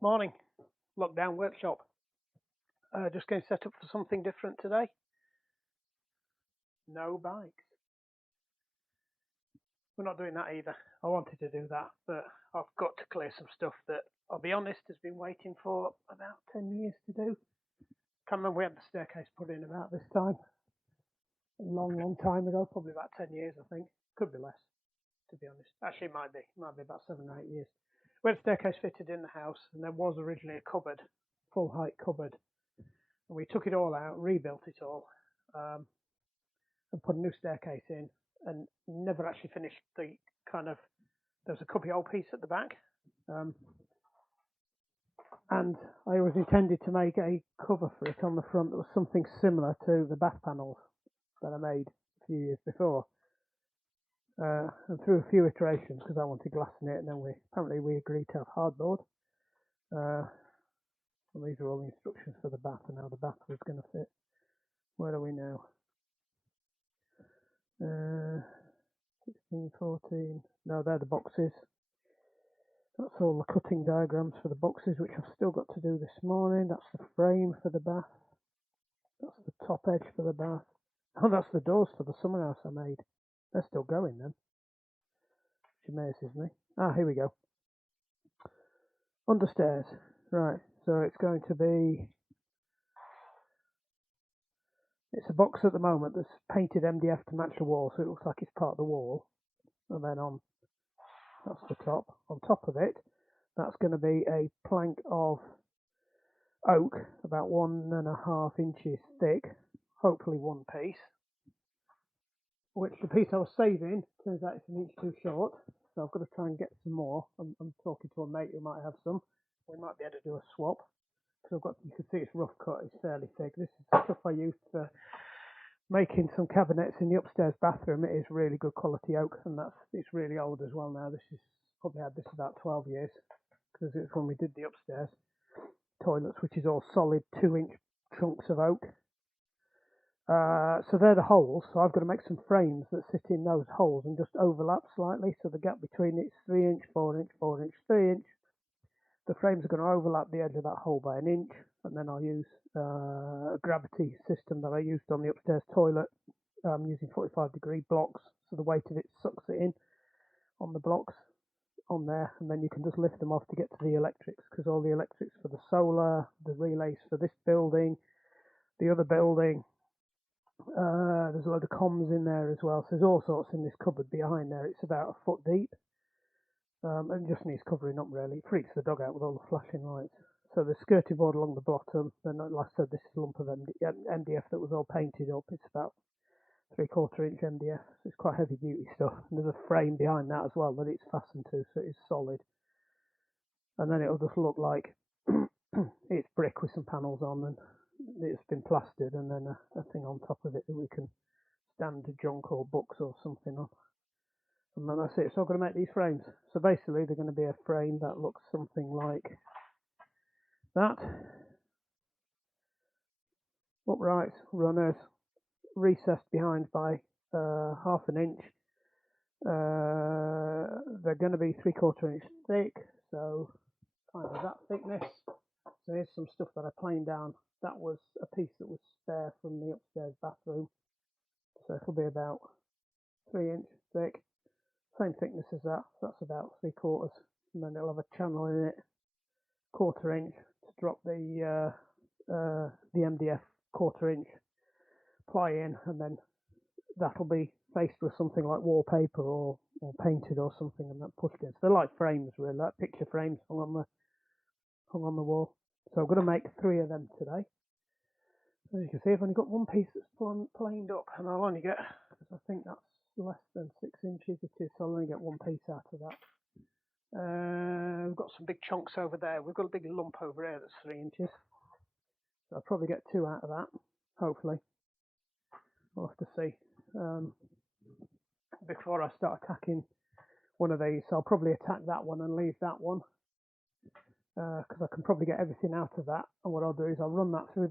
Morning, lockdown workshop. Just going to set up for something different today. No bikes. We're not doing that either. I wanted to do that, but I've got to clear some stuff that, I'll be honest, has been waiting for about 10 years to do. Can't remember we had the staircase put in about this time. A long time ago, probably about 10 years, I think. Could be less, to be honest. Actually, it might be. It might be about 7 or 8 years. We had a staircase fitted in the house, and there was originally a cupboard, full height cupboard. And we took it all out, rebuilt it all, and put a new staircase in, and never actually finished the kind of, there's a cubbyhole piece at the back, and I always intended to make a cover for it on the front that was something similar to the bath panels that I made a few years before, and through a few iterations, because I wanted glass in it, and then we agreed to have hardboard, and these are all the instructions for the bath and how the bath was going to fit. Where are we now? 16, 14, no, they're the boxes. That's all the cutting diagrams for the boxes, which I've still got to do this morning. That's the frame for the bath. That's the top edge for the bath. Oh, that's the doors for the summer house I made. They're still going then, which amazes me. Ah, here we go. Understairs. Right, so it's going to be, it's a box at the moment that's painted MDF to match the wall, so it looks like it's part of the wall. And then that's the top. On top of it, that's going to be a plank of oak, about 1.5 inches thick, hopefully one piece. Which the piece I was saving turns out it's an inch too short, so I've got to try and get some more. I'm talking to a mate who might have some. We might be able to do a swap, because you can see it's rough cut. It's fairly thick. This is the stuff I used for making some cabinets in the upstairs bathroom. It is really good quality oak, and it's really old as well now. This is probably had this about 12 years, because it's when we did the upstairs toilets, which is all solid 2-inch chunks of oak. So they're the holes. So I've got to make some frames that sit in those holes and just overlap slightly, so the gap between it's 3-inch, 4-inch, 4-inch, 3-inch. The frames are going to overlap the edge of that hole by 1 inch, and then I'll use a gravity system that I used on the upstairs toilet, using 45-degree blocks, so the weight of it sucks it in on the blocks on there, and then you can just lift them off to get to the electrics, because all the electrics for the solar, the relays for this building, the other building, there's a load of comms in there as well, so there's all sorts in this cupboard behind there. It's about 1 foot deep, and just needs covering up really. It freaks the dog out with all the flashing lights. So the skirting board along the bottom, then like I said, this is a lump of MDF that was all painted up. It's about 3/4 inch MDF, so it's quite heavy duty stuff. And there's a frame behind that as well that it's fastened to, so it's solid. And then it'll just look like it's brick with some panels on, and it's been plastered, and then a thing on top of it that we can stand junk or books or something on. And then that's it. So I'm going to make these frames. So basically they're going to be a frame that looks something like that. Upright runners, recessed behind by 1/2 inch. They're going to be 3/4 inch thick, so kind of that thickness. So here's some stuff that I planed down. That was a piece that was spare from the upstairs bathroom, so it'll be about 3-inch thick, same thickness as that, so that's about 3/4, and then it'll have a channel in it, 1/4 inch to drop the MDF 1/4 inch ply in, and then that'll be faced with something like wallpaper or painted or something, and that pushed in. So they're like frames really, like picture frames hung on the wall. So I'm going to make 3 of them today. As you can see, I've only got one piece that's planed up, and I'll only get, because I think that's less than 6 inches it is, so I'll only get one piece out of that. We've got some big chunks over there. We've got a big lump over here that's 3 inches. So I'll probably get 2 out of that, hopefully. We'll have to see. Before I start attacking one of these, so I'll probably attack that one and leave that one, because I can probably get everything out of that. And what I'll do is I'll run that through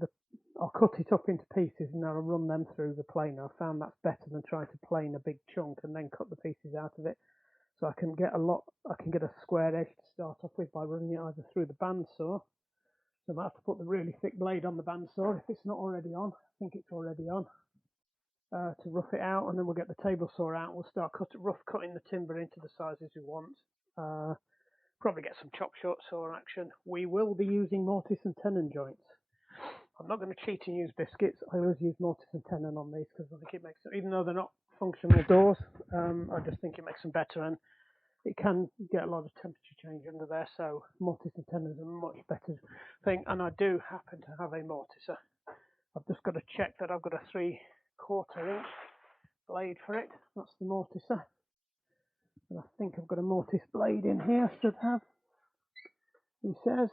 I'll cut it up into pieces, and then I'll run them through the planer. I found that's better than trying to plane a big chunk and then cut the pieces out of it. So I can get a square edge to start off with by running it either through the bandsaw. So I might have to put the really thick blade on the bandsaw if it's not already on. I think it's already on. To rough it out, and then we'll get the table saw out. We'll start rough cutting the timber into the sizes we want. Probably get some chop short saw action. We will be using mortise and tenon joints. I'm not going to cheat and use biscuits. I always use mortise and tenon on these because I think it makes them, even though they're not functional doors, I just think it makes them better, and it can get a lot of temperature change under there, so mortise and tenon is a much better thing. And I do happen to have a mortiser. I've just got to check that I've got a 3/4 inch blade for it. That's the mortiser. And I think I've got a mortise blade in here, should have. He says.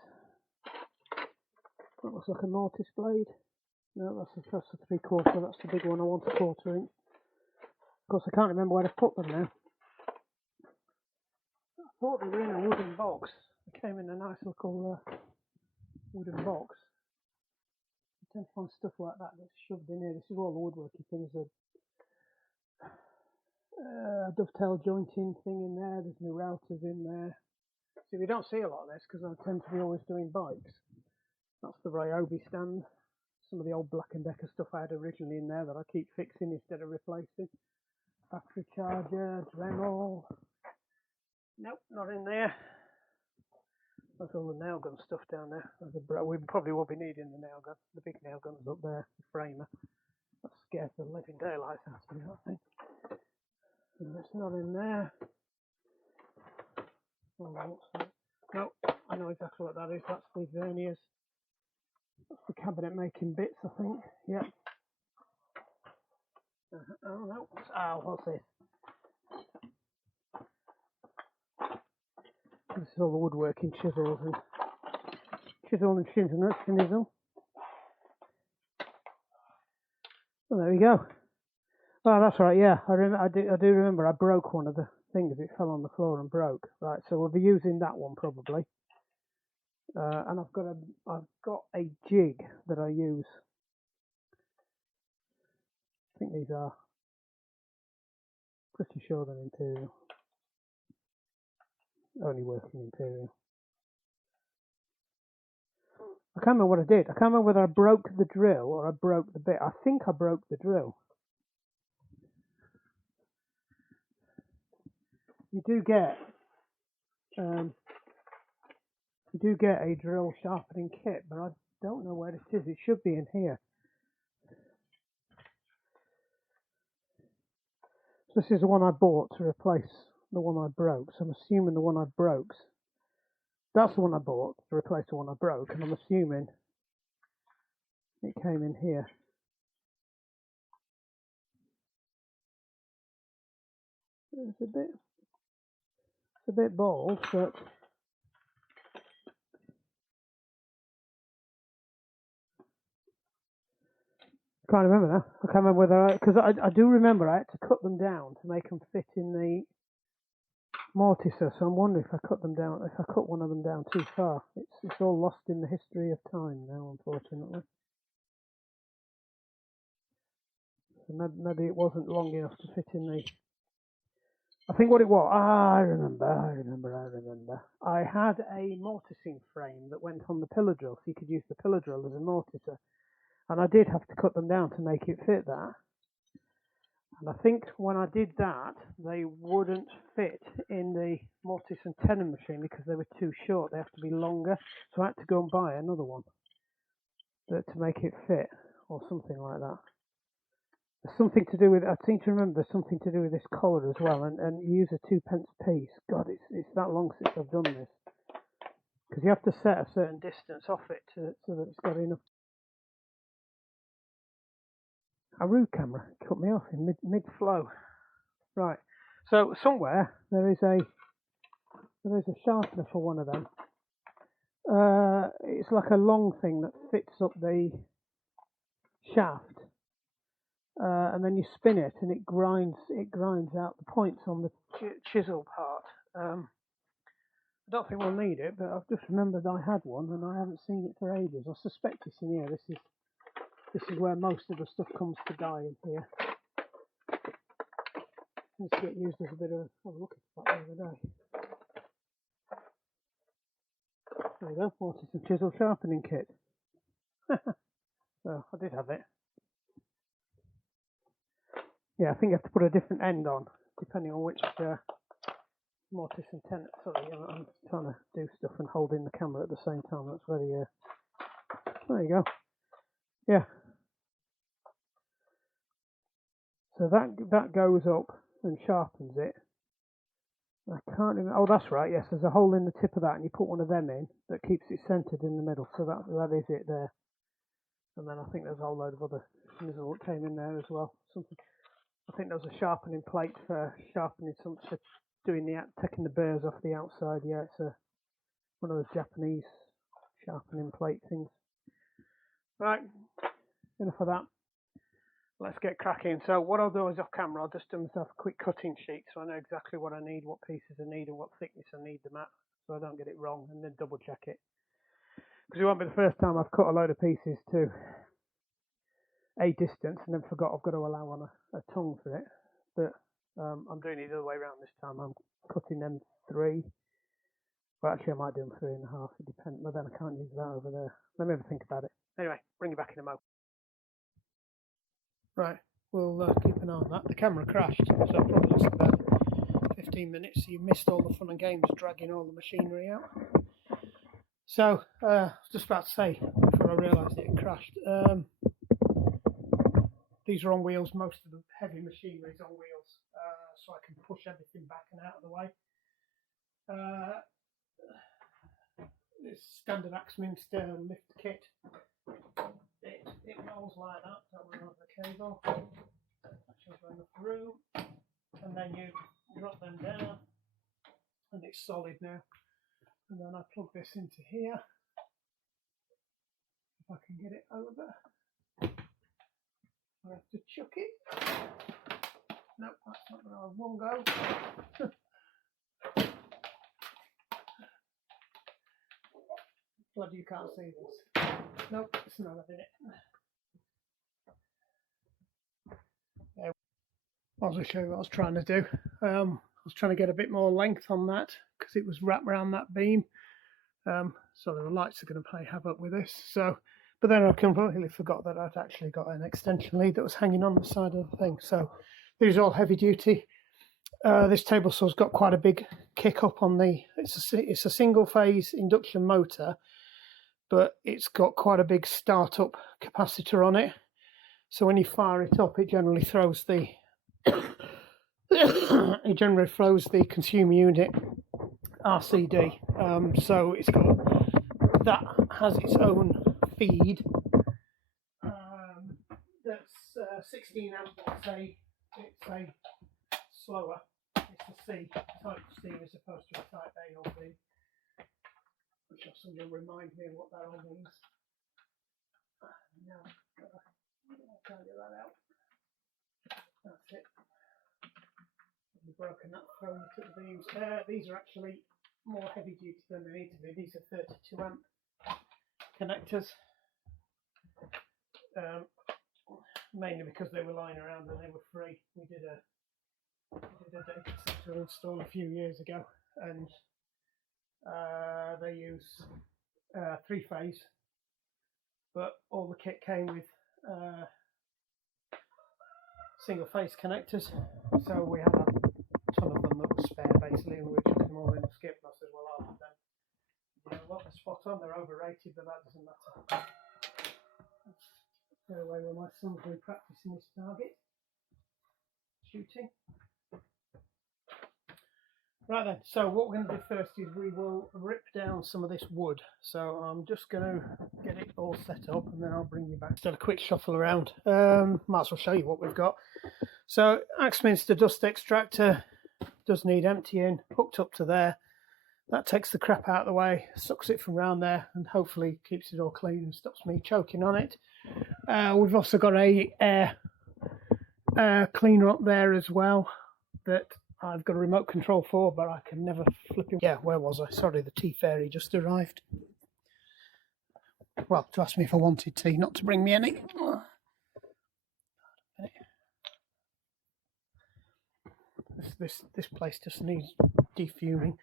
That looks like a mortise blade. No, that's a 3/4. That's the big one. I want a 1/4 inch. Of course, I can't remember where to put them now. I thought they were in a wooden box. They came in a nice little wooden box. I tend to find stuff like that that's shoved in here. This is all the woodworking things. A dovetail jointing thing in there. There's new routers in there. See, we don't see a lot of this because I tend to be always doing bikes. That's the Ryobi stand. Some of the old Black & Decker stuff I had originally in there that I keep fixing instead of replacing. Battery charger, Dremel. Nope, not in there. That's all the nail gun stuff down there. We probably will be needing the nail gun. The big nail gun's up there, the framer. That scares the living daylights out of me, I think. And it's not in there. Oh, what's that? No, I know exactly what that is. That's the verniers. That's the cabinet making bits, I think. Yep. Oh no. What's this? This is all the woodworking chisels and chisel. Oh, there we go. Oh, that's right. Yeah, I do remember. I broke one of the things. It fell on the floor and broke. Right, so we'll be using that one probably. And I've got a jig that I use. I think these are. Pretty sure they're Imperial. Only working Imperial. I can't remember what I did. I can't remember whether I broke the drill or I broke the bit. I think I broke the drill. You do get a drill sharpening kit, but I don't know where it is. It should be in here. So this is the one I bought to replace the one I broke. So I'm assuming the one I broke. That's the one I bought to replace the one I broke, and I'm assuming it came in here. It's a bit bald, but I can't remember now. I can't remember whether because I do remember I had to cut them down to make them fit in the mortiser. So I'm wondering if I cut one of them down too far. It's all lost in the history of time now, unfortunately. So maybe it wasn't long enough to fit in the. I think what it was. I remember. I had a mortising frame that went on the pillar drill, so you could use the pillar drill as a mortiser. And I did have to cut them down to make it fit that. And I think when I did that, they wouldn't fit in the mortise and tenon machine because they were too short. They have to be longer. So I had to go and buy another one to make it fit, or something like that. There's something to do with, I seem to remember there's something to do with this collar as well, and you use a 2p piece. God, it's that long since I've done this. Because you have to set a certain distance off it so that it's got enough. A root camera cut me off in mid-flow. Right, so somewhere there is a sharpener for one of them. It's like a long thing that fits up the shaft, and then you spin it and it grinds out the points on the chisel part. I don't think we'll need it, but I've just remembered I had one and I haven't seen it for ages. I suspect it's in here. This is where most of the stuff comes to die, in here. Used to get used as a bit of, I was looking for that the other day. There we go, mortise and chisel sharpening kit. So I did have it. Yeah, I think you have to put a different end on, depending on which mortise and tenon. Sorry, I'm trying to do stuff and holding the camera at the same time. That's very, there you go. Yeah. So that goes up and sharpens it. I can't even, oh that's right, yes, there's a hole in the tip of that and you put one of them in that keeps it centred in the middle, so that is it there. And then I think there's a whole load of other things that came in there as well. Something, I think there was a sharpening plate for sharpening something, for doing taking the burrs off the outside. Yeah, it's one of those Japanese sharpening plate things. Right, enough of that. Let's get cracking. So what I'll do is off camera, I'll just do myself a quick cutting sheet so I know exactly what I need, what pieces I need and what thickness I need them at, so I don't get it wrong, and then double check it. Because it won't be the first time I've cut a load of pieces to a distance and then forgot I've got to allow on a tongue for it. But I'm doing it the other way around this time. I'm cutting them 3. Well, actually I might do them 3.5, it depends, but then I can't use that over there. Let me have a think about it. Anyway, bring you back in a moment. Right, we'll keep an eye on that. The camera crashed, so I probably lost about 15 minutes. You missed all the fun and games dragging all the machinery out. So, I was just about to say, before I realised it crashed, these are on wheels. Most of the heavy machinery is on wheels, so I can push everything back and out of the way. This standard Axminster lift kit. It rolls like that, don't run over the cable. That shows enough room, and then you drop them down, and it's solid now. And then I plug this into here. If I can get it over, I have to chuck it. Nope, that's not going to have one go. Glad you can't see this. Nope, it's not having it. Yeah. I'll just show you what I was trying to do. I was trying to get a bit more length on that because it was wrapped around that beam. So the lights are going to play havoc with this. So, but then I completely forgot that I'd actually got an extension lead that was hanging on the side of the thing. So these are all heavy duty. This table saw's got quite a big kick up on the. It's a single phase induction motor, but it's got quite a big startup capacitor on it. So when you fire it up, it generally throws the consumer unit RCD. So it's got that has its own feed. That's 16 amp. It's a slower. It's a C type steam as opposed to a type A or B. Which will somebody remind me of what that all means. No, I can't get that out. That's it. I've broken that phone to the beams. These are actually more heavy duty than they need to be. These are 32 amp connectors. Mainly because they were lying around and they were free. We did a data center install a few years ago, and they use 3-phase, but all the kit came with single phase connectors, so we had a ton of them that were spare basically, and we were chucking them all in the skip. And I said, well, I'll have them. You know what, they're spot on, they're overrated, but that doesn't matter. Go away where my son's been practicing his target shooting. Right then, so what we're going to do first is we will rip down some of this wood. So I'm just going to get it all set up and then I'll bring you back. Just a quick shuffle around. Might as well show you what we've got. So Axminster dust extractor does need emptying, hooked up to there. That takes the crap out of the way, sucks it from around there, and hopefully keeps it all clean and stops me choking on it. We've also got a air cleaner up there as well that I've got a remote control for, but I can never flip it. Yeah, where was I? Sorry, the tea fairy just arrived. Well, to ask me if I wanted tea, not to bring me any. this place just needs defuming.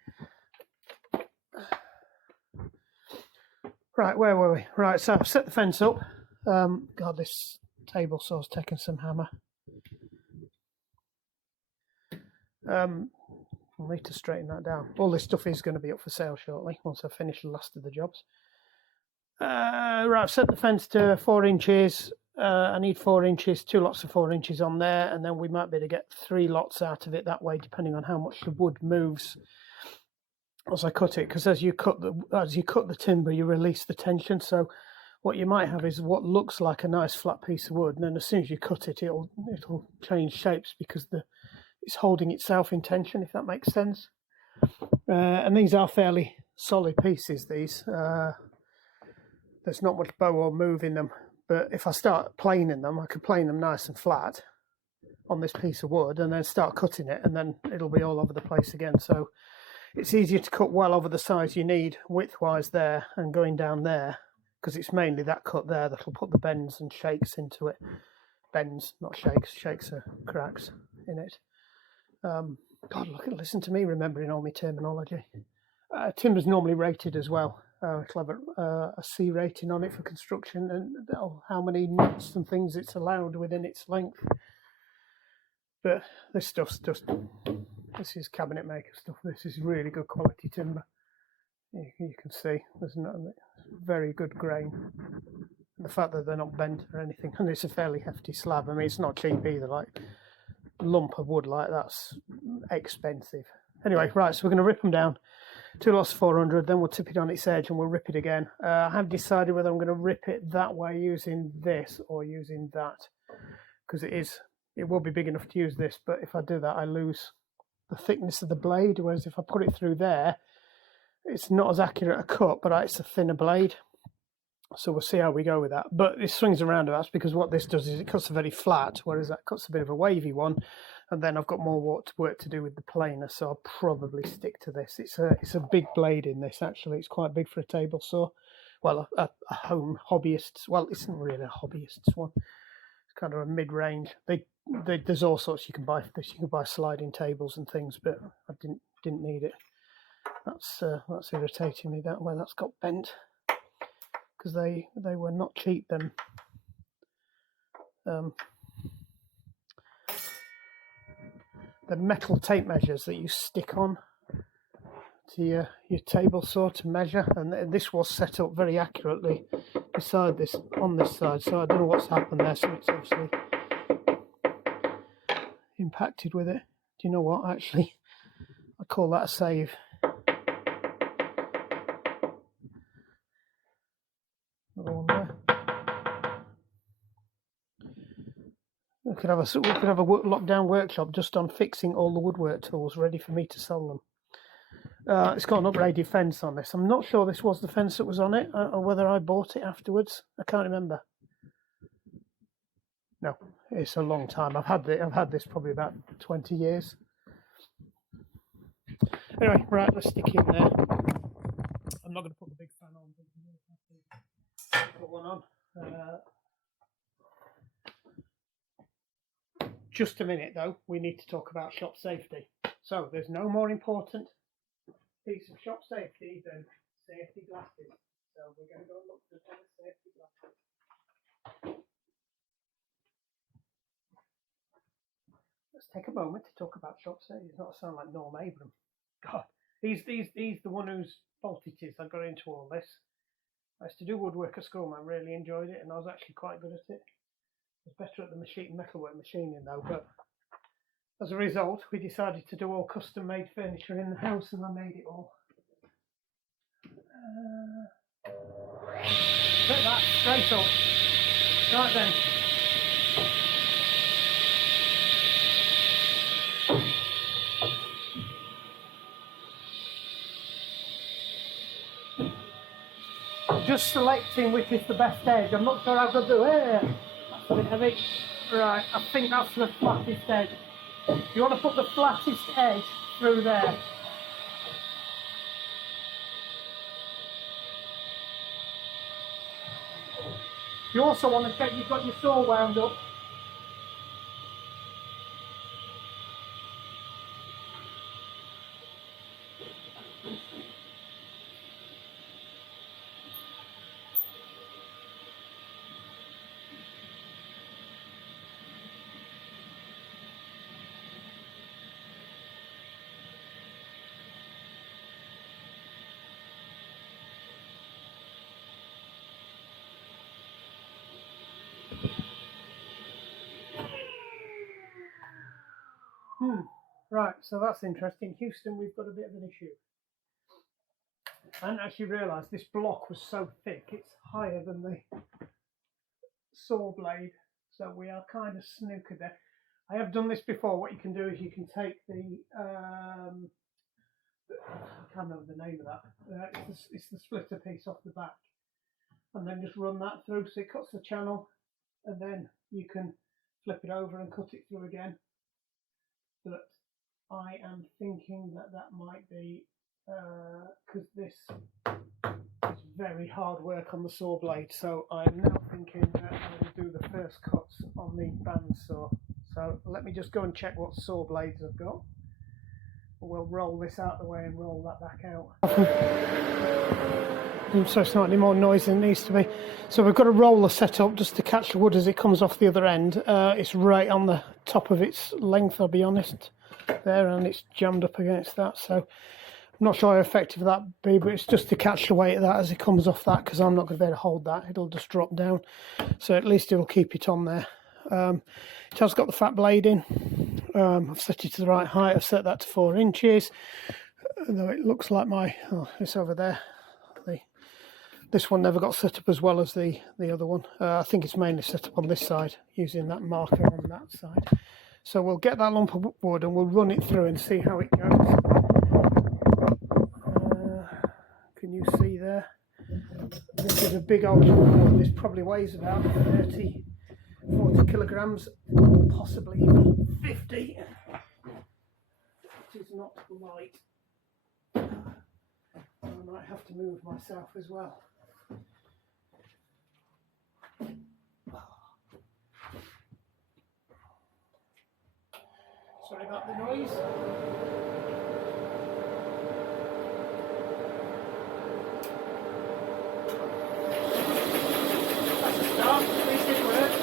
Right, where were we? Right, so I've set the fence up. God, this table saw's taken some hammer. I'll need to straighten that down. All this stuff is going to be up for sale shortly once I finish the last of the jobs. Right, I've set the fence to 4 inches. I need 4 inches, 2 lots of 4 inches on there, and then we might be able to get 3 lots out of it that way, depending on how much the wood moves as I cut it. Because as you cut the timber, you release the tension. So what you might have is what looks like a nice flat piece of wood, and then as soon as you cut it, it'll change shapes because it's holding itself in tension, if that makes sense. And these are fairly solid pieces. These there's not much bow or move in them. But if I start planing them, I could plane them nice and flat on this piece of wood and then start cutting it, and then it'll be all over the place again. So it's easier to cut well over the size you need width-wise there and going down there, because it's mainly that cut there that'll put the bends and shakes into it. Bends, not shakes. Shakes are cracks in it. God, listen to me remembering all my terminology. Timber's normally rated as well. It'll have a C rating on it for construction, and how many knots and things it's allowed within its length. But this stuff's just, this is cabinet maker stuff. This is really good quality timber. You can see there's very good grain. The fact that they're not bent or anything, and it's a fairly hefty slab. I mean, it's not cheap either. Like a lump of wood like that's expensive. Anyway, right, so we're going to rip them down. 2 lots of 400, then we'll tip it on its edge and we'll rip it again. I have decided whether I'm going to rip it that way using this or using that, because it will be big enough to use this, but if I do that I lose the thickness of the blade, whereas if I put it through there, it's not as accurate a cut, but it's a thinner blade. So we'll see how we go with that. But it swings around about because what this does is it cuts a very flat, whereas that cuts a bit of a wavy one. And then I've got more work to do with the planer, so I'll probably stick to this. It's a big blade in this, actually. It's quite big for a table saw. Well, a home hobbyist's. Well, it's not really a hobbyist's one. It's kind of a mid-range. There's all sorts you can buy for this. You can buy sliding tables and things, but I didn't need it. That's irritating me that way. That's got bent because they were not cheap then. The metal tape measures that you stick on to your table saw to measure, and this was set up very accurately beside this on this side, so I don't know what's happened there. So it's obviously impacted with it. Do you know what, actually, I call that a save. Another one there. We could have a lockdown workshop just on fixing all the woodwork tools ready for me to sell them. It's got an upgraded fence on this. I'm not sure this was the fence that was on it, or whether I bought it afterwards. I can't remember. No, it's a long time. I've had this probably about 20 years. Anyway, right, let's stick it in there. I'm not going to put the big fan on, but we'll have to put one on. Just a minute though, we need to talk about shop safety. So there's no more important piece of shop safety than safety glasses. So we're going to go and look for some safety glasses. Let's take a moment to talk about shop safety. It's not sound like Norm Abram. God, he's the one whose fault it is I got into all this. I used to do woodwork at school and I really enjoyed it, and I was actually quite good at it. I was better at the metalwork machining though, but as a result we decided to do all custom made furniture in the house, and I made it all. Put that straight up. Right then. Just selecting which is the best edge. I'm not sure how to do it. That's a bit heavy. Right, I think that's the flattest edge. You want to put the flattest edge through there. You also want to check you've got your saw wound up. Right, so that's interesting. Houston, we've got a bit of an issue. I didn't actually realise this block was so thick, it's higher than the saw blade, so we are kind of snookered there. I have done this before. What you can do is you can take the I can't remember the name of that. It's the splitter piece off the back, and then just run that through so it cuts the channel, and then you can flip it over and cut it through again. But I am thinking that might be because this is very hard work on the saw blade, so I'm now thinking that I will do the first cuts on the bandsaw. So let me just go and check what saw blades I've got. We'll roll this out of the way and roll that back out. So it's not any more noise than it needs to be. So we've got a roller set up just to catch the wood as it comes off the other end. It's right on the top of its length, I'll be honest, there, and it's jammed up against that. So I'm not sure how effective that be, but it's just to catch the weight of that as it comes off that, because I'm not going to be able to hold that. It'll just drop down. So at least it'll keep it on there. It has got the fat blade in. I've set it to the right height. I've set that to 4 inches. Though it looks like it's over there. This one never got set up as well as the other one. I think it's mainly set up on this side using that marker on that side. So we'll get that lump of wood and we'll run it through and see how it goes. Can you see there? This is a big old board. This probably weighs about 40 kilograms, possibly even 50. It is not light. I might have to move myself as well. Sorry about the noise. That's a start, at least it worked.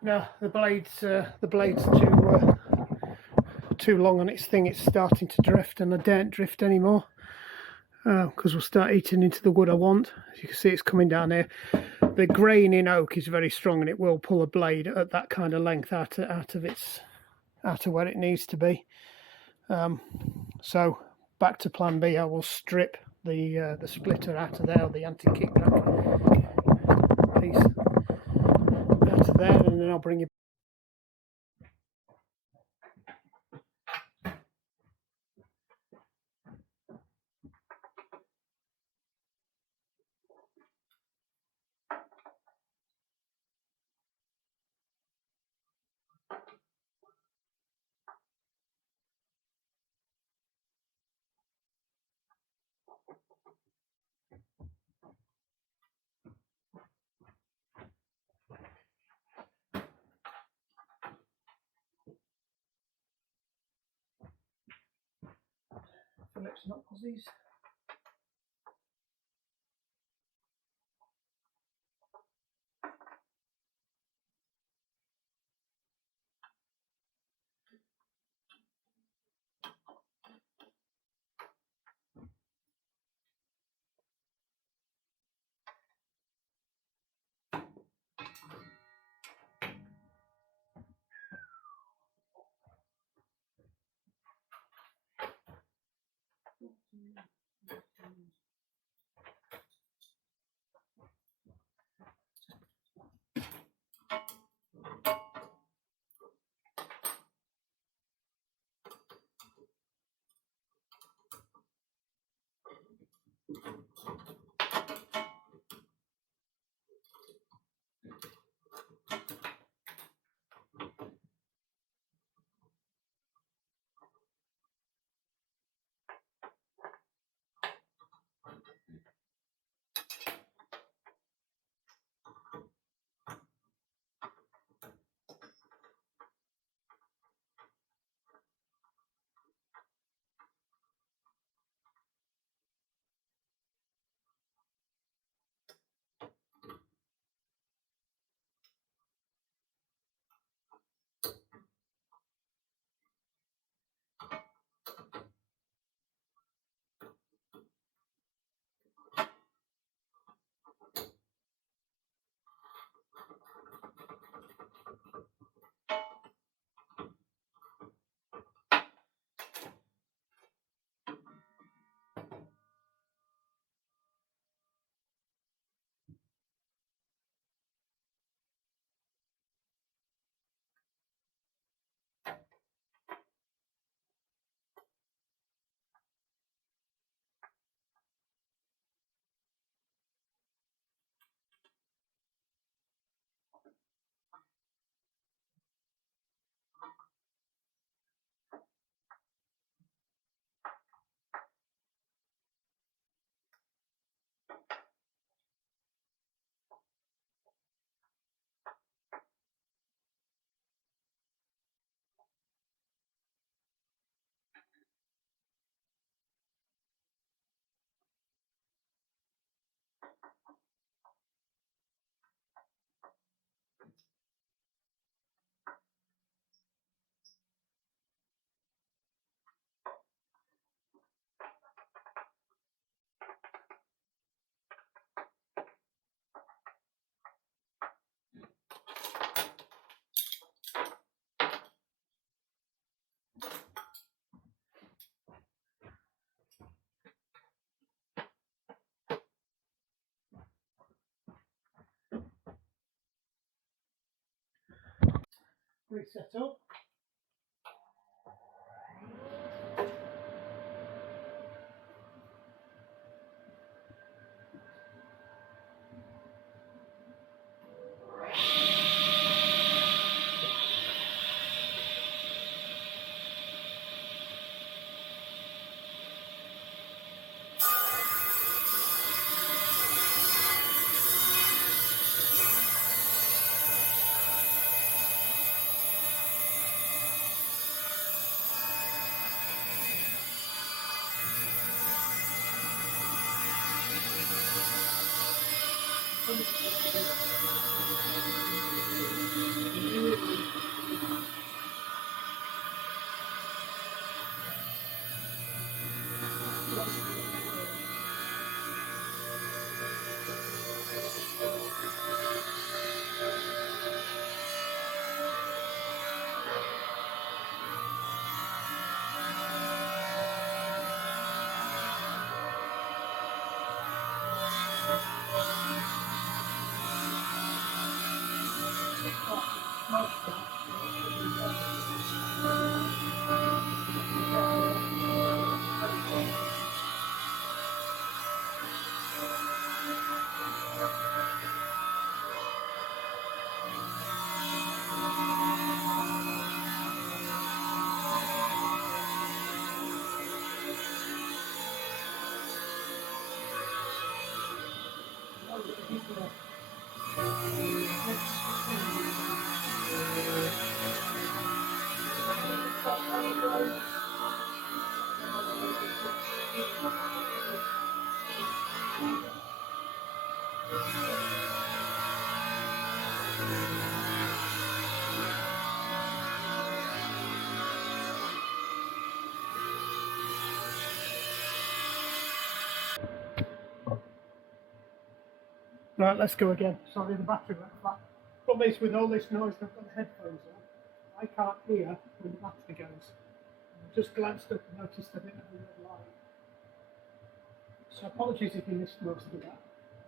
No, the blade's too long on its thing. It's starting to drift, and I don't drift anymore because we'll start eating into the wood I want. As you can see, it's coming down here. The grain in oak is very strong, and it will pull a blade at that kind of length out of where it needs to be. So back to plan B. I will strip the splitter out of there, or the anti-kickback piece out of there, and then I'll bring it. Phillips, not Aussies. reset up. Right, let's go again. Sorry, the battery went flat. Problem is, with all this noise, I've got the headphones on. I can't hear when the battery goes. I just glanced up and noticed I didn't have a red light. So apologies if you missed most of that.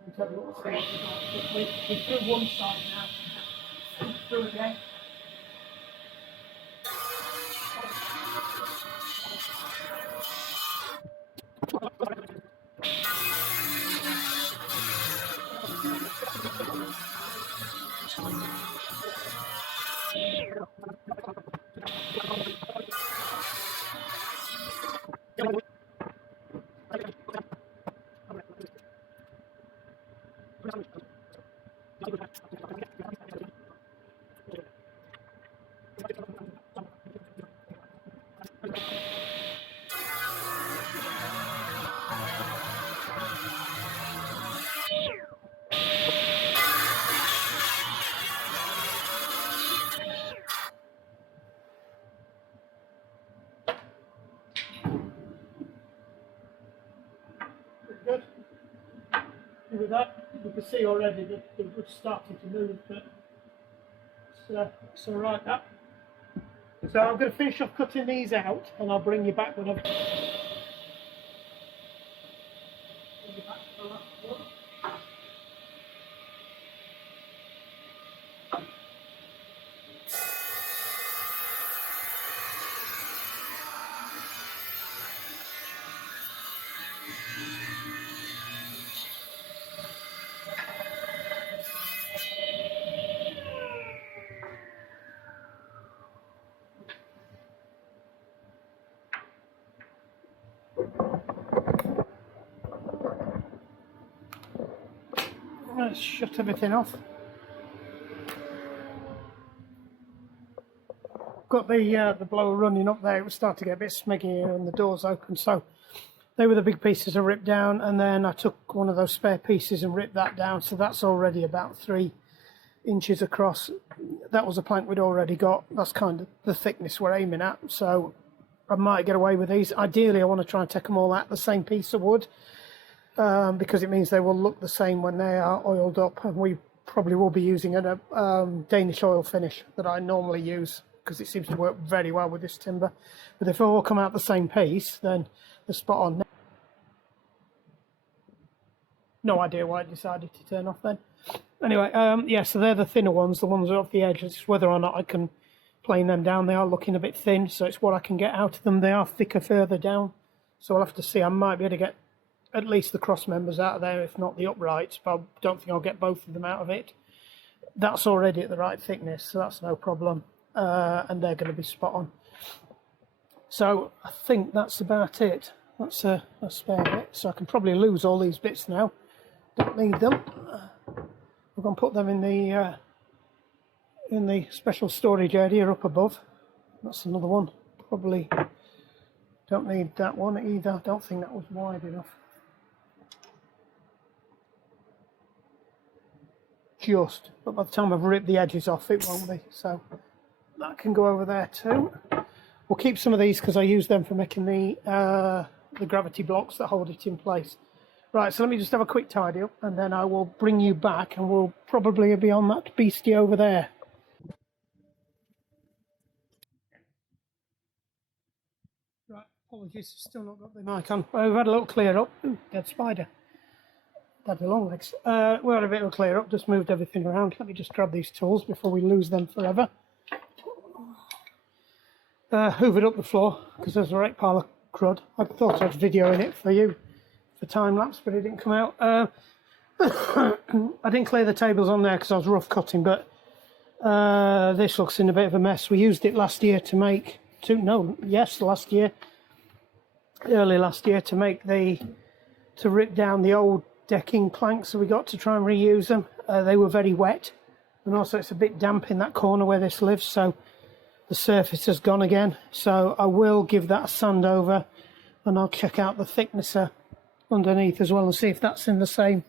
I'll tell you what the stage is like. We're through one side now. Through again. Good. With that, you can see already that the wood's starting to move, but it's alright that. So I'm going to finish off cutting these out, and I'll bring you back when I've bring you back to the last one. Let's shut everything off. Got the blower running up there. It was starting to get a bit smeggy and the doors open, so they were the big pieces I ripped down, and then I took one of those spare pieces and ripped that down, so that's already about 3 inches across. That was a plank we'd already got. That's kind of the thickness we're aiming at, so I might get away with these. Ideally I want to try and take them all out the same piece of wood, because it means they will look the same when they are oiled up, and we probably will be using a Danish oil finish that I normally use, because it seems to work very well with this timber. But if they all come out the same piece, then they're spot on. No idea why it decided to turn off then. Anyway, yeah, so they're the thinner ones, the ones off the edge. It's whether or not I can playing them down. They are looking a bit thin, so it's what I can get out of them. They are thicker further down, so I'll have to see. I might be able to get at least the cross members out of there, if not the uprights, but I don't think I'll get both of them out of it. That's already at the right thickness, so that's no problem, and they're going to be spot on. So I think that's about it. That's a spare bit, so I can probably lose all these bits now. Don't need them. We're going to put them in the special storage area up above. That's another one. Probably don't need that one either. I don't think that was wide enough. But by the time I've ripped the edges off, it won't be. So that can go over there too. We'll keep some of these because I use them for making the gravity blocks that hold it in place. Right, so let me just have a quick tidy up, and then I will bring you back, and we'll probably be on that beastie over there. Right, apologies, still not got the mic on. Well, we've had a little clear up. Ooh, dead spider. Daddy long legs. We had a bit of a clear up, just moved everything around. Let me just grab these tools before we lose them forever. Hoovered up the floor because there's a right pile of crud. I thought I was videoing it for you for time lapse, but it didn't come out. I didn't clear the tables on there because I was rough cutting, but this looks in a bit of a mess. We used it last year to make early last year to make to rip down the old decking planks that we got to try and reuse them. They were very wet, and also it's a bit damp in that corner where this lives, so the surface has gone again. So I will give that a sand over, and I'll check out the thicknesser underneath as well and see if that's in the same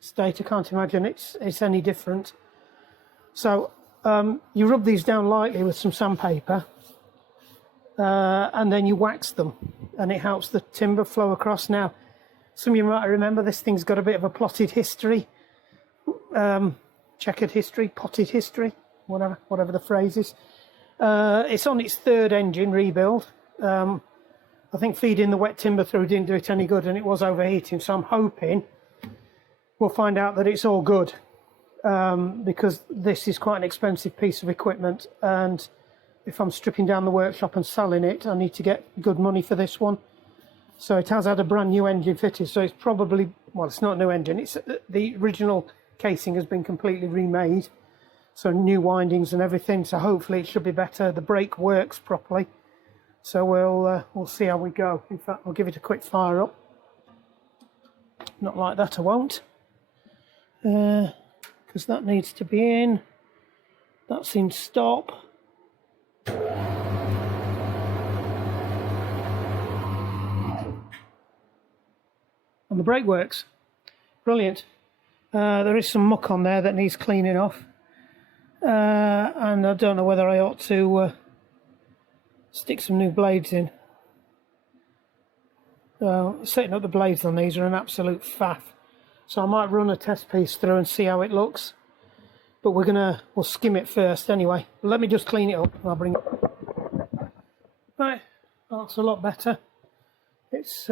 state. I can't imagine it's any different. So you rub these down lightly with some sandpaper, and then you wax them, and it helps the timber flow across. Now, some of you might remember this thing's got a bit of a plotted history, checkered history, potted history, whatever the phrase is. It's on its third engine rebuild. I think feeding the wet timber through didn't do it any good, and it was overheating, so I'm hoping we'll find out that it's all good, because this is quite an expensive piece of equipment, and if I'm stripping down the workshop and selling it, I need to get good money for this one. So it has had a brand new engine fitted, so it's probably, well, it's not a new engine, it's the original casing has been completely remade, so new windings and everything, so hopefully it should be better. The brake works properly, so we'll see how we go. In fact, I'll give it a quick fire up. Not like that, I won't, because that needs to be in. That's in stop. And the brake works. Brilliant. There is some muck on there that needs cleaning off. And I don't know whether I ought to stick some new blades in. Setting up the blades on these are an absolute faff. So I might run a test piece through and see how it looks. But we'll skim it first anyway. Let me just clean it up and I'll bring it. Right, that's a lot better. It's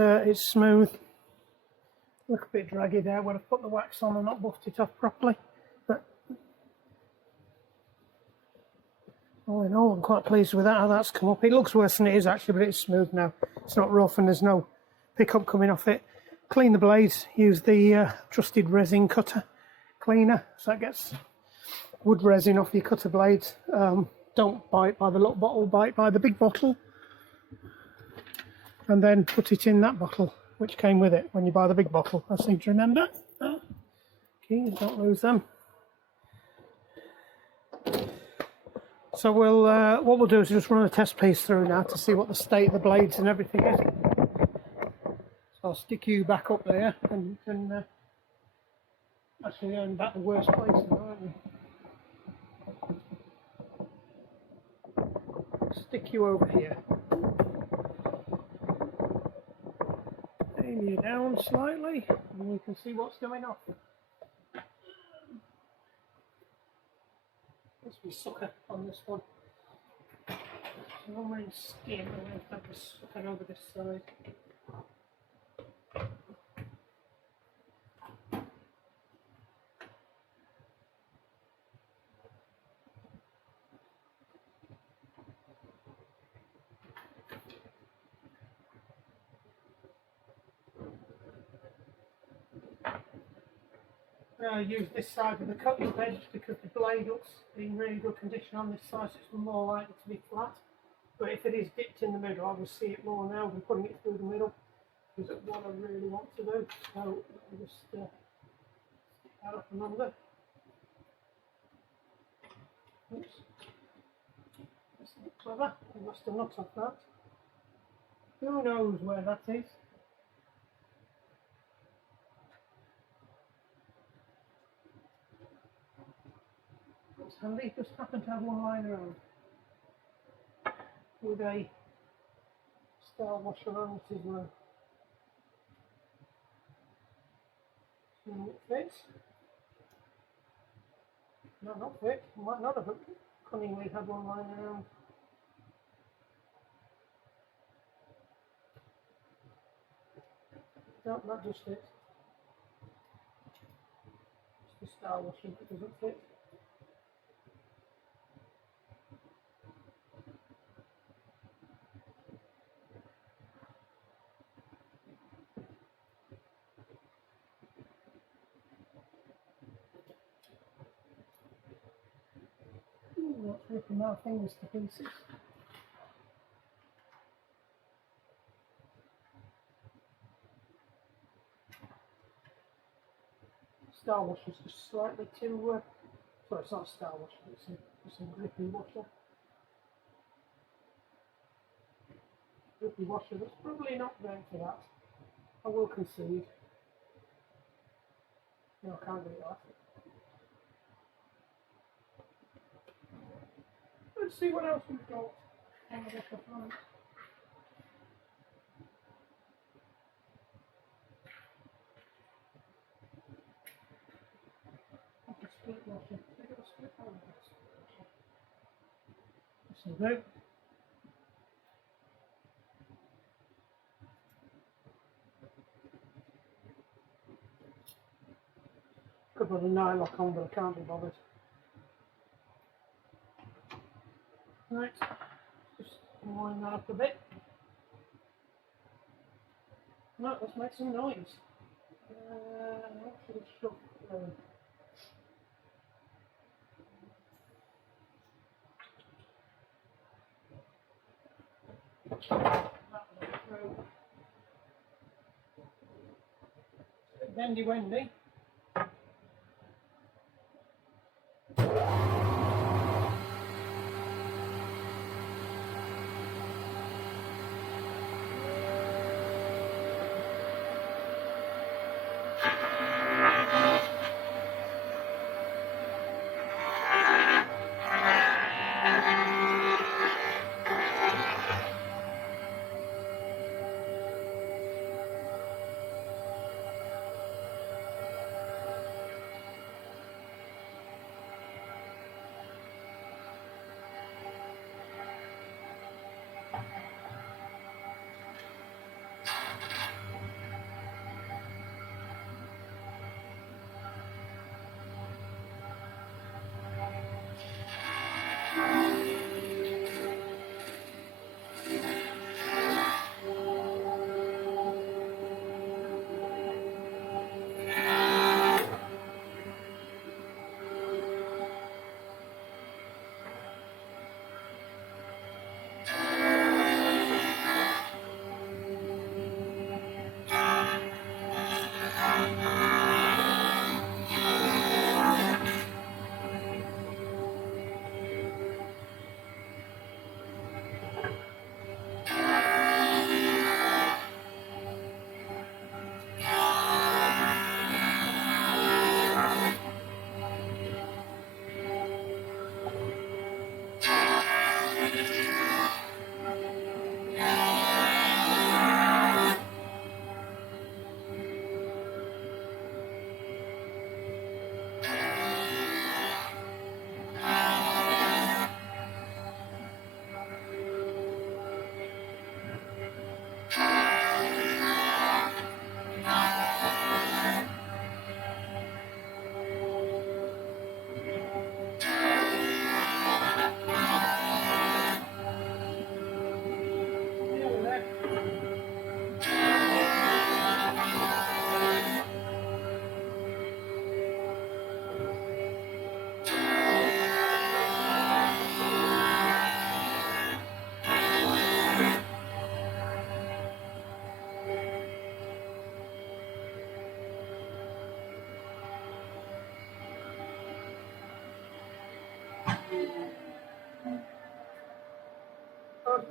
smooth. Look a bit draggy there when I've put the wax on and not buffed it off properly. But all in all, I'm quite pleased with that, how that's come up. It looks worse than it is actually, but it's smooth now. It's not rough and there's no pickup coming off it. Clean the blades, use the trusted resin cutter cleaner, so that gets wood resin off your cutter blades. Don't bite by the little bottle, bite by the big bottle. And then put it in that bottle, which came with it when you buy the big bottle. I seem to remember. Okay, don't lose them. So what we'll do is just run a test piece through now to see what the state of the blades and everything is. So I'll stick you back up there, and you can actually earn back the worst place now, aren't you? Stick you over here. Aim you down slightly, and we can see what's going on. Let's be sucker on this one. One in skin, I'm going to have to sucker over this side. use this side of the cutting bed because the blade looks in really good condition on this side, so it's more likely to be flat. But if it is dipped in the middle, I will see it more now than putting it through the middle, because that's what I really want to do. So I'll just stick that up and under. Oops. That's not clever. I lost a nut off that. Who knows where that is? It's handy. Just happen to have one lying around with a star washer on it as well. So it fits. No, not fit. Might not have cunningly had one lying around. No, that just fits. It's the star washer that doesn't fit. Ooh, that's ripping my fingers to pieces. Star washer's just slightly too. Sorry, it's not a star washer, it's a grippy washer. Grippy washer that's probably not meant for that. I will concede. No, I can't do that. Let's see what else we've got on the front. Like a split washer. They got a split one. This will do. Could put a nylock on, but I can't be bothered. Right, just wind that up a bit. Right, let's make some noise. What should I shove through? Bendy Wendy.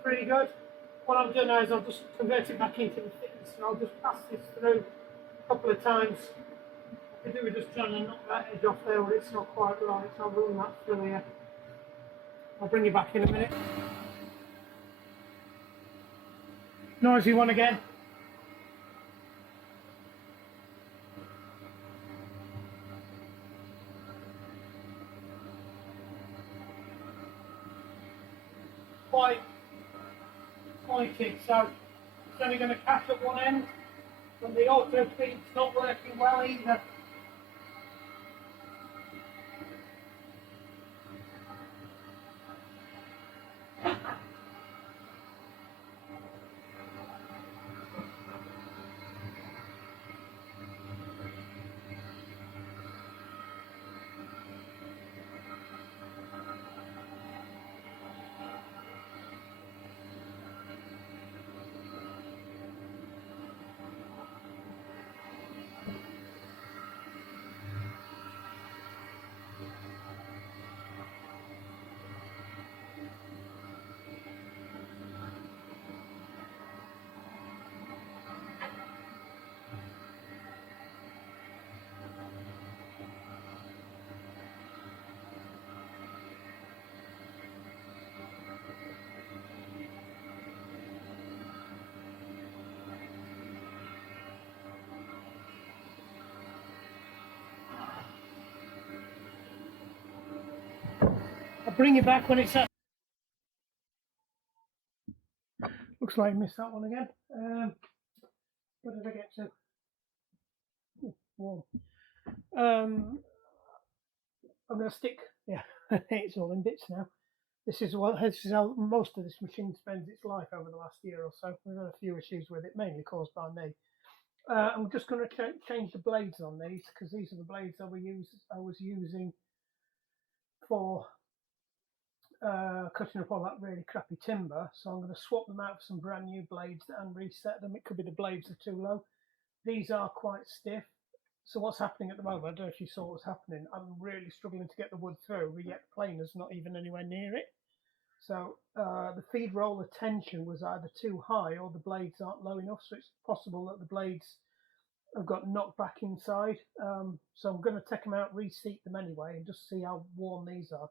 pretty good. What I've done now is I'll just convert it back into the thickness, and I'll just pass this through a couple of times. I could do with just trying to knock that edge off there where it's not quite right, so I'll run that through here. I'll bring you back in a minute. Noisy one again. Quite pointed, so it's only going to catch at one end, and the auto feed's not working well either. I'll bring you back when it's at. Looks like I missed that one again. What did I get to? Warm. I'm going to stick. Yeah, it's all in bits now. This is how most of this machine spends its life over the last year or so. We've had a few issues with it, mainly caused by me. I'm just going to change the blades on these, because these are the blades I was using for cutting up all that really crappy timber. So I'm going to swap them out for some brand new blades and reset them. It could be the blades are too low. These are quite stiff. So what's happening at the moment, I don't know if you saw what's happening, I'm really struggling to get the wood through, but yet the planer's not even anywhere near it. So the feed roller tension was either too high or the blades aren't low enough, so it's possible that the blades have got knocked back inside. So I'm going to take them out, reseat them anyway, and just see how worn these are,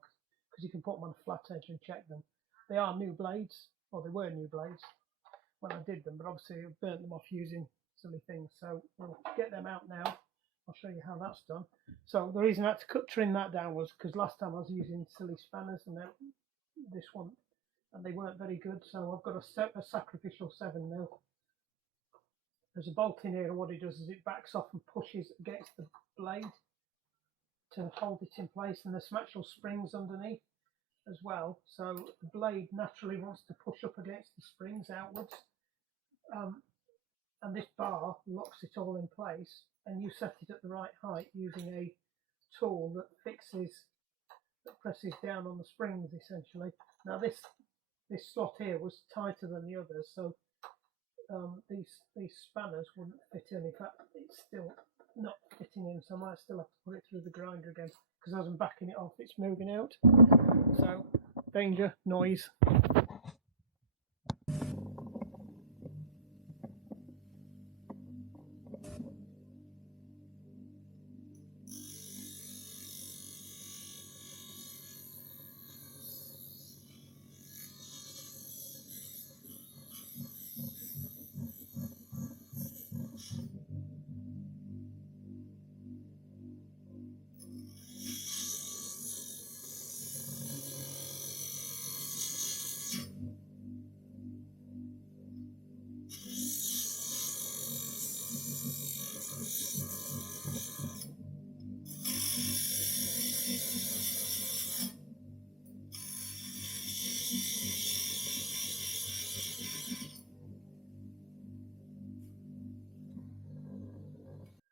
because you can put them on a flat edge and check them. They are new blades, or they were new blades when I did them, but obviously I burnt them off using silly things. So we'll get them out now. I'll show you how that's done. So the reason I had to trim that down was because last time I was using silly spanners, and this one, and they weren't very good. So I've got a sacrificial 7 mil. There's a bolt in here, and what it does is it backs off and pushes against the blade to hold it in place, and there's some actual springs underneath as well. So the blade naturally wants to push up against the springs outwards. And this bar locks it all in place, and you set it at the right height using a tool that presses down on the springs essentially. Now this slot here was tighter than the others, so these spanners wouldn't fit in. In fact, it's still not fitting in, so I might still have to put it through the grinder again, because as I'm backing it off, it's moving out. So danger, noise.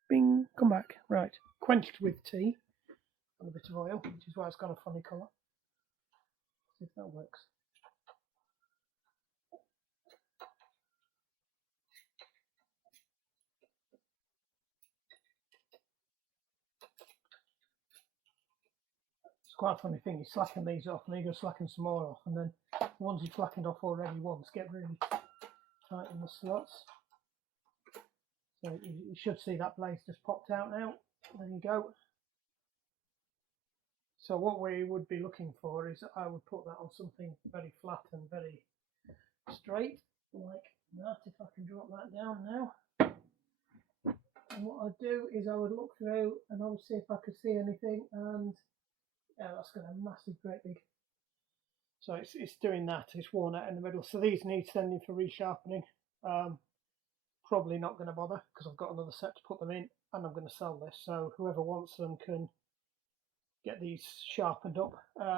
Bing, come back. Right, quenched with tea and a bit of oil, which is why it's got a funny colour. See if that works. It's quite a funny thing. You slacken these off, and then you go slacken some more off, and then the ones you flattened off already once get really tight in the slots. So you should see that blade's just popped out now. There you go. So what we would be looking for is I would put that on something very flat and very straight, like that, if I can drop that down now. And what I'd do is I would look through and I would see if I could see anything, and yeah, that's got a massive, great big. So it's doing that, it's worn out in the middle. So these need sending for resharpening. Probably not going to bother because I've got another set to put them in and I'm going to sell this. So whoever wants them can get these sharpened up.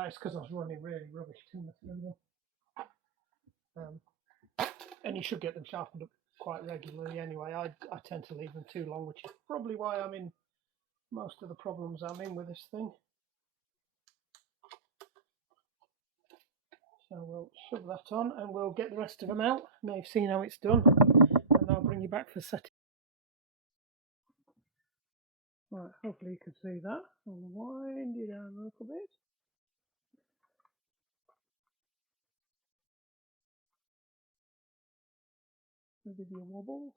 It's because I was running really rubbish timber through them. And you should get them sharpened up quite regularly anyway. I tend to leave them too long, which is probably why I'm in most of the problems I'm in with this thing. So we'll shove that on and we'll get the rest of them out. Now you've seen how it's done, and I'll bring you back for setting. Right, hopefully you can see that. I'll wind you down a little bit. I'll give you wobbles.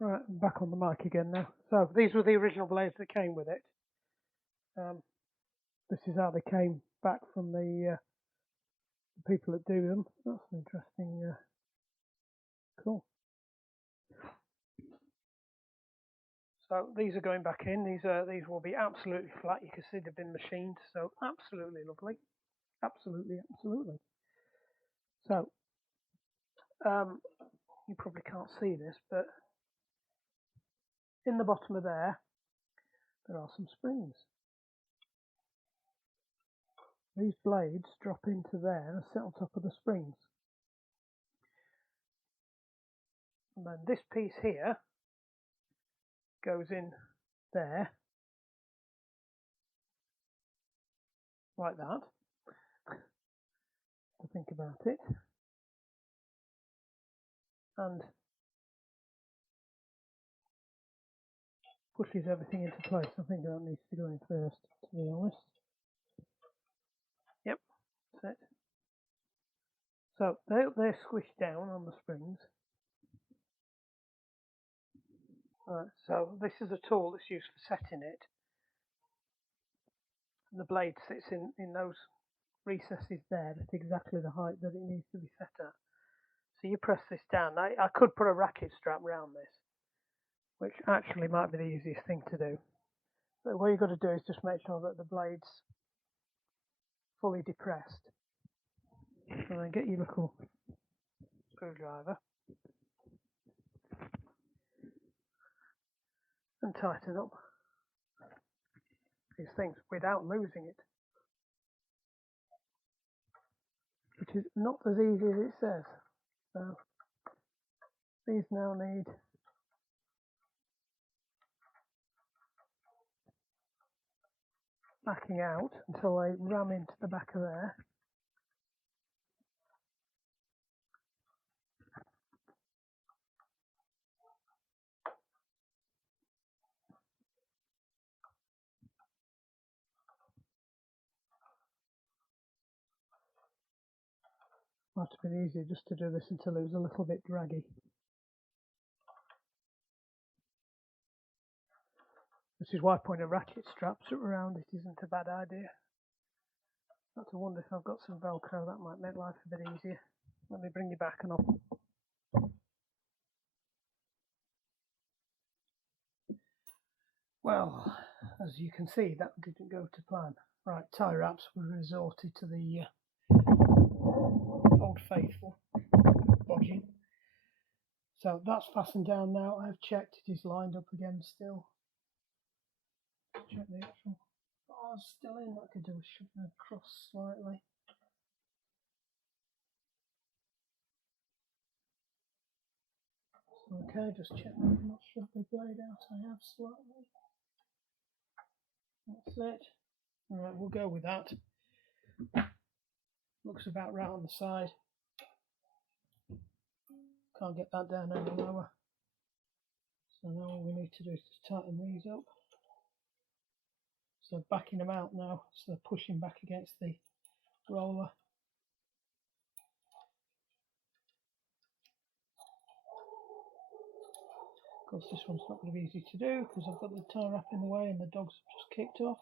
Right, I'm back on the mic again now. So these were the original blades that came with it. This is how they came back from the people that do them. That's an interesting. Cool. So these are going back in. These will be absolutely flat. You can see they've been machined. So absolutely lovely. Absolutely, absolutely. So you probably can't see this, but in the bottom of there are some springs. These blades drop into there and sit on top of the springs. And then this piece here goes in there, like that. To think about it. And pushes everything into place. I think that needs to go in first, to be honest. Yep, that's it. So they're squished down on the springs. Right, so this is a tool that's used for setting it. And the blade sits in those recesses there. That's exactly the height that it needs to be set at. So you press this down. I could put a ratchet strap around this, which actually might be the easiest thing to do. But what you've got to do is just make sure that the blade's fully depressed. And then get your little screwdriver and tighten up these things without losing it, which is not as easy as it says. So these now need backing out until they ram into the back of there. Might have been easier just to do this until it was a little bit draggy. This is why putting a ratchet straps around it isn't a bad idea. I have to wonder if I've got some Velcro, that might make life a bit easier. Let me bring you back and I'll... Well, as you can see, that didn't go to plan. Right, tie wraps, we resorted to the old faithful bodging. So that's fastened down now. I've checked it is lined up again still. Check the actual bars still in. What I could do is shove them across slightly. Okay, just check that I've not shoved the blade out. I have slightly. That's it. Alright, we'll go with that. Looks about right on the side. Can't get that down any lower. So now all we need to do is just tighten these up. So backing them out now, so they're pushing back against the roller. course, this one's not going to be easy to do because I've got the tie wrap in the way and the dogs have just kicked off.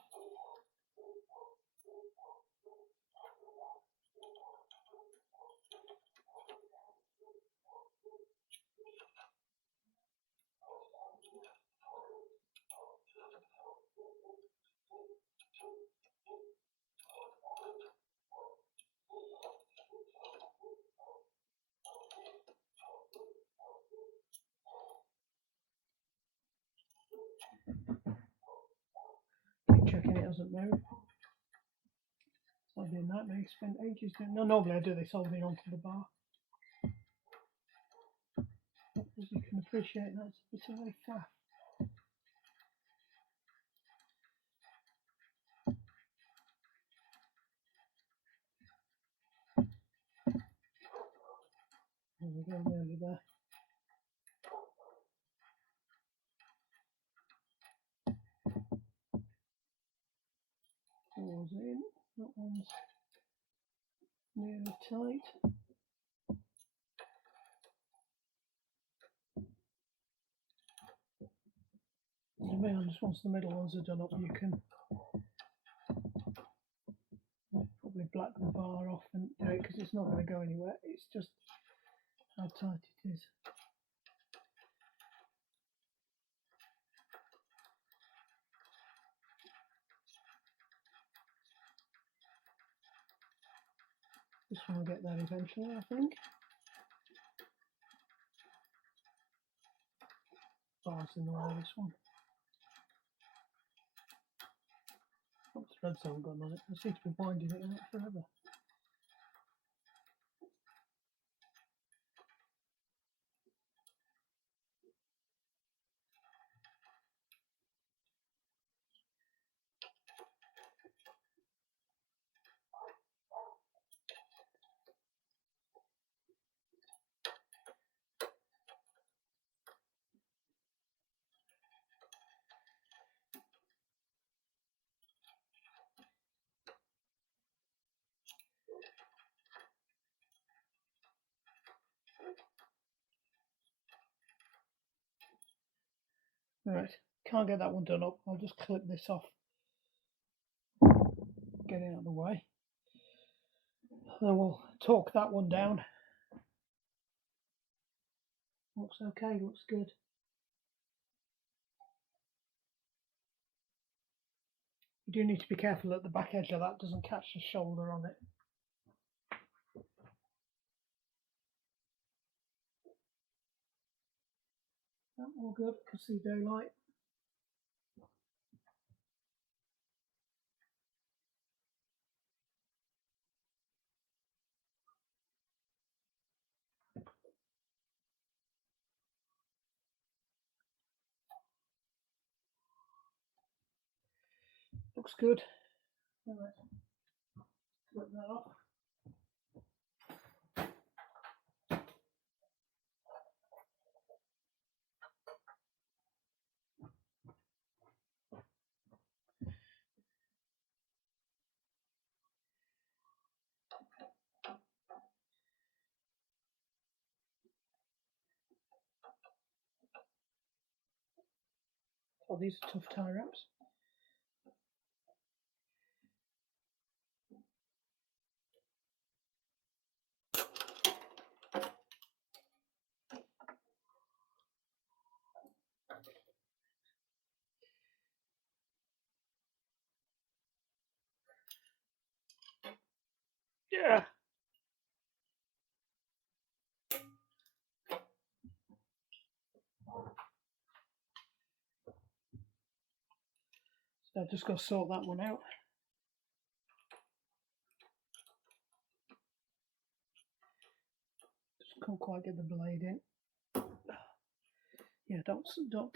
Keep checking it hasn't moved. I've been that many, spent ages doing. No, normally I do this holding onto the bar. But as you can appreciate, that's a bit of a faff. There we go, nearly there. Pause in. That one's nearly tight. To be honest, once the middle ones are done up, you can probably black the bar off and do it because it's not going to go anywhere. It's just how tight it is. This one will get there eventually, I think. Bar's in the way of this one. What threads haven't gone on it? I seem to be winding it out forever. Right, can't get that one done up. I'll just clip this off. Get it out of the way. Then we'll torque that one down. Looks okay, looks good. You do need to be careful that the back edge of that doesn't catch the shoulder on it. All good, can see daylight. Looks good. All right, flip that off. Oh, these are tough tie wraps. Yeah. So I've just got to sort that one out. Just can't quite get the blade in. Yeah, don't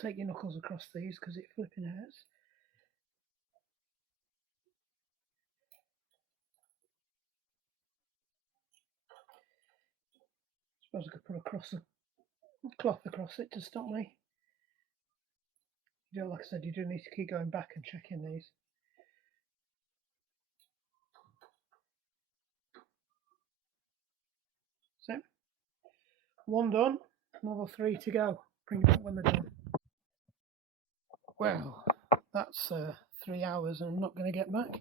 take your knuckles across these because it flipping hurts. I suppose I could put a cloth across it to stop me. You know, like I said, you do need to keep going back and checking these. So, one done, another 3 to go. Bring it up when they're done. Well, that's 3 hours and I'm not going to get back.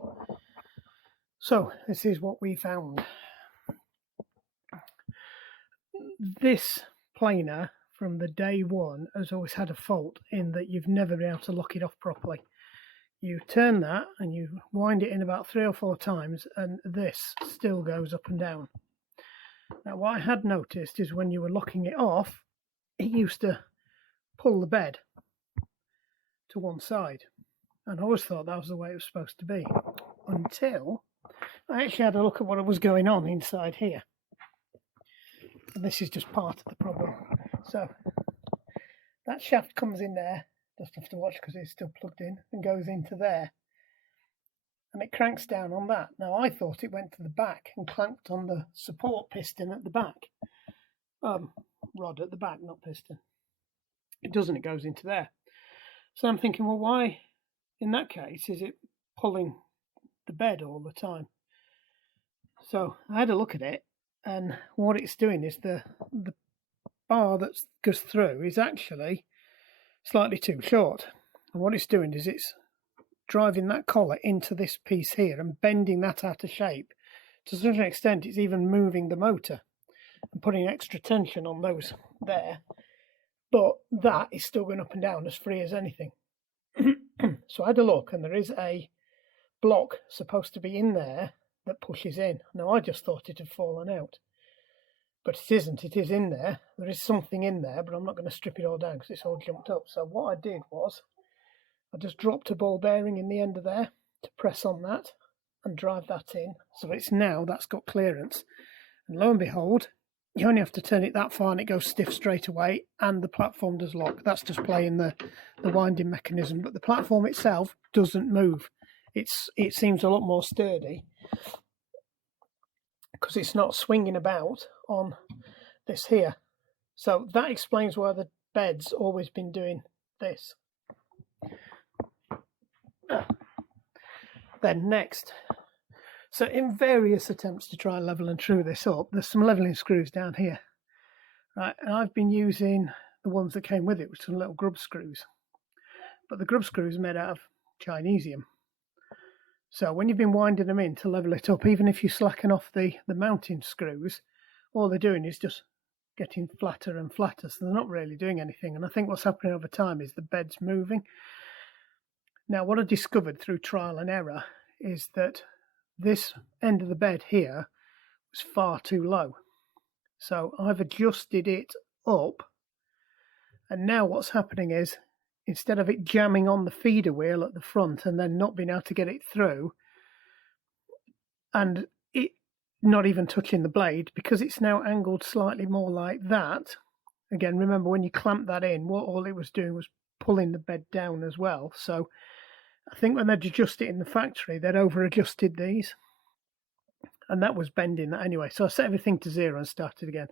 So this is what we found. This planer from the day one has always had a fault in that you've never been able to lock it off properly. You turn that and you wind it in about 3 or 4 times and this still goes up and down. Now what I had noticed is when you were locking it off, it used to pull the bed to one side, and I always thought that was the way it was supposed to be, until I actually had a look at what was going on inside here. And this is just part of the problem. So that shaft comes in there, just have to watch because it's still plugged in, and goes into there, and it cranks down on that. Now I thought it went to the back and clamped on the support piston at the back, rod at the back, not piston. It doesn't, it goes into there. So I'm thinking, well, why in that case is it pulling the bed all the time? So I had a look at it, and what it's doing is the bar that goes through is actually slightly too short, and what it's doing is it's driving that collar into this piece here and bending that out of shape. To a certain extent, it's even moving the motor and putting extra tension on those there, but that is still going up and down as free as anything. So I had a look, and there is a block supposed to be in there that pushes in. Now I just thought it had fallen out, but it isn't. It is in there. There is something in there, but I'm not going to strip it all down because it's all jumped up. So what I did was I just dropped a ball bearing in the end of there to press on that and drive that in. So it's now that's got clearance, and lo and behold, you only have to turn it that far and it goes stiff straight away, and the platform does lock. That's just playing the winding mechanism, but the platform itself doesn't move. It seems a lot more sturdy because it's not swinging about on this here. So that explains why the bed's always been doing this. Then next, so in various attempts to try and level and true this up, there's some leveling screws down here, right? And I've been using the ones that came with it, which are little grub screws, but the grub screws are made out of Chinesium. So when you've been winding them in to level it up, even if you slacken off the mounting screws, all they're doing is just getting flatter and flatter, so they're not really doing anything. And I think what's happening over time is the bed's moving. Now what I discovered through trial and error is that this end of the bed here was far too low. So I've adjusted it up, and now what's happening is, instead of it jamming on the feeder wheel at the front and then not being able to get it through, and it not even touching the blade, because it's now angled slightly more like that. Again, remember when you clamp that in, what all it was doing was pulling the bed down as well. So I think when they'd adjust it in the factory, they'd over adjusted these, and that was bending that anyway. So I set everything to 0 and started again,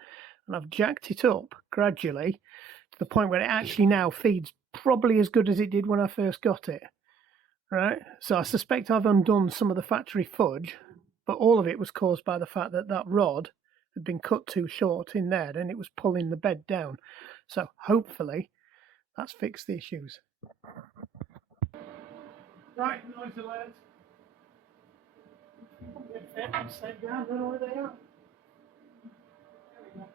and I've jacked it up gradually to the point where it actually now feeds probably as good as it did when I first got it, right? So I suspect I've undone some of the factory fudge, but all of it was caused by the fact that that rod had been cut too short in there and it was pulling the bed down. So hopefully that's fixed the issues. Right, noise alert. Upside down, don't know where they are. There we go.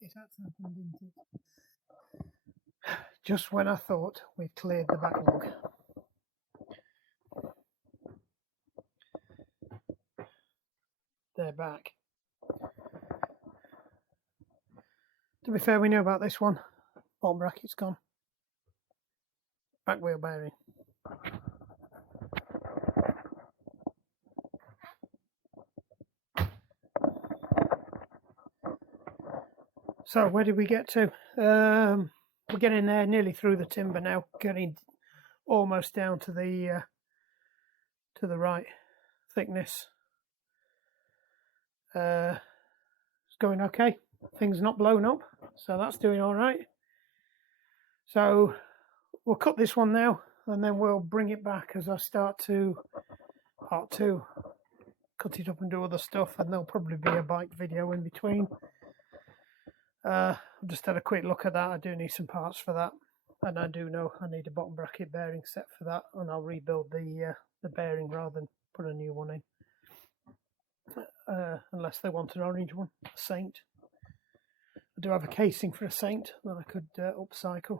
It has happened, didn't it? Just when I thought we'd cleared the backlog. They're back. To be fair, we knew about this one. Bottom bracket's gone. Back wheel bearing. So where did we get to? We're getting there, nearly through the timber now, getting almost down to the right thickness. It's going okay. Things not blown up, so that's doing all right. So we'll cut this one now, and then we'll bring it back as I start to part 2. Cut it up and do other stuff, and there'll probably be a bike video in between. I've just had a quick look at that. I do need some parts for that, and I do know I need a bottom bracket bearing set for that, and I'll rebuild the bearing rather than put a new one in, unless they want an orange one, a Saint. I do have a casing for a Saint that I could upcycle.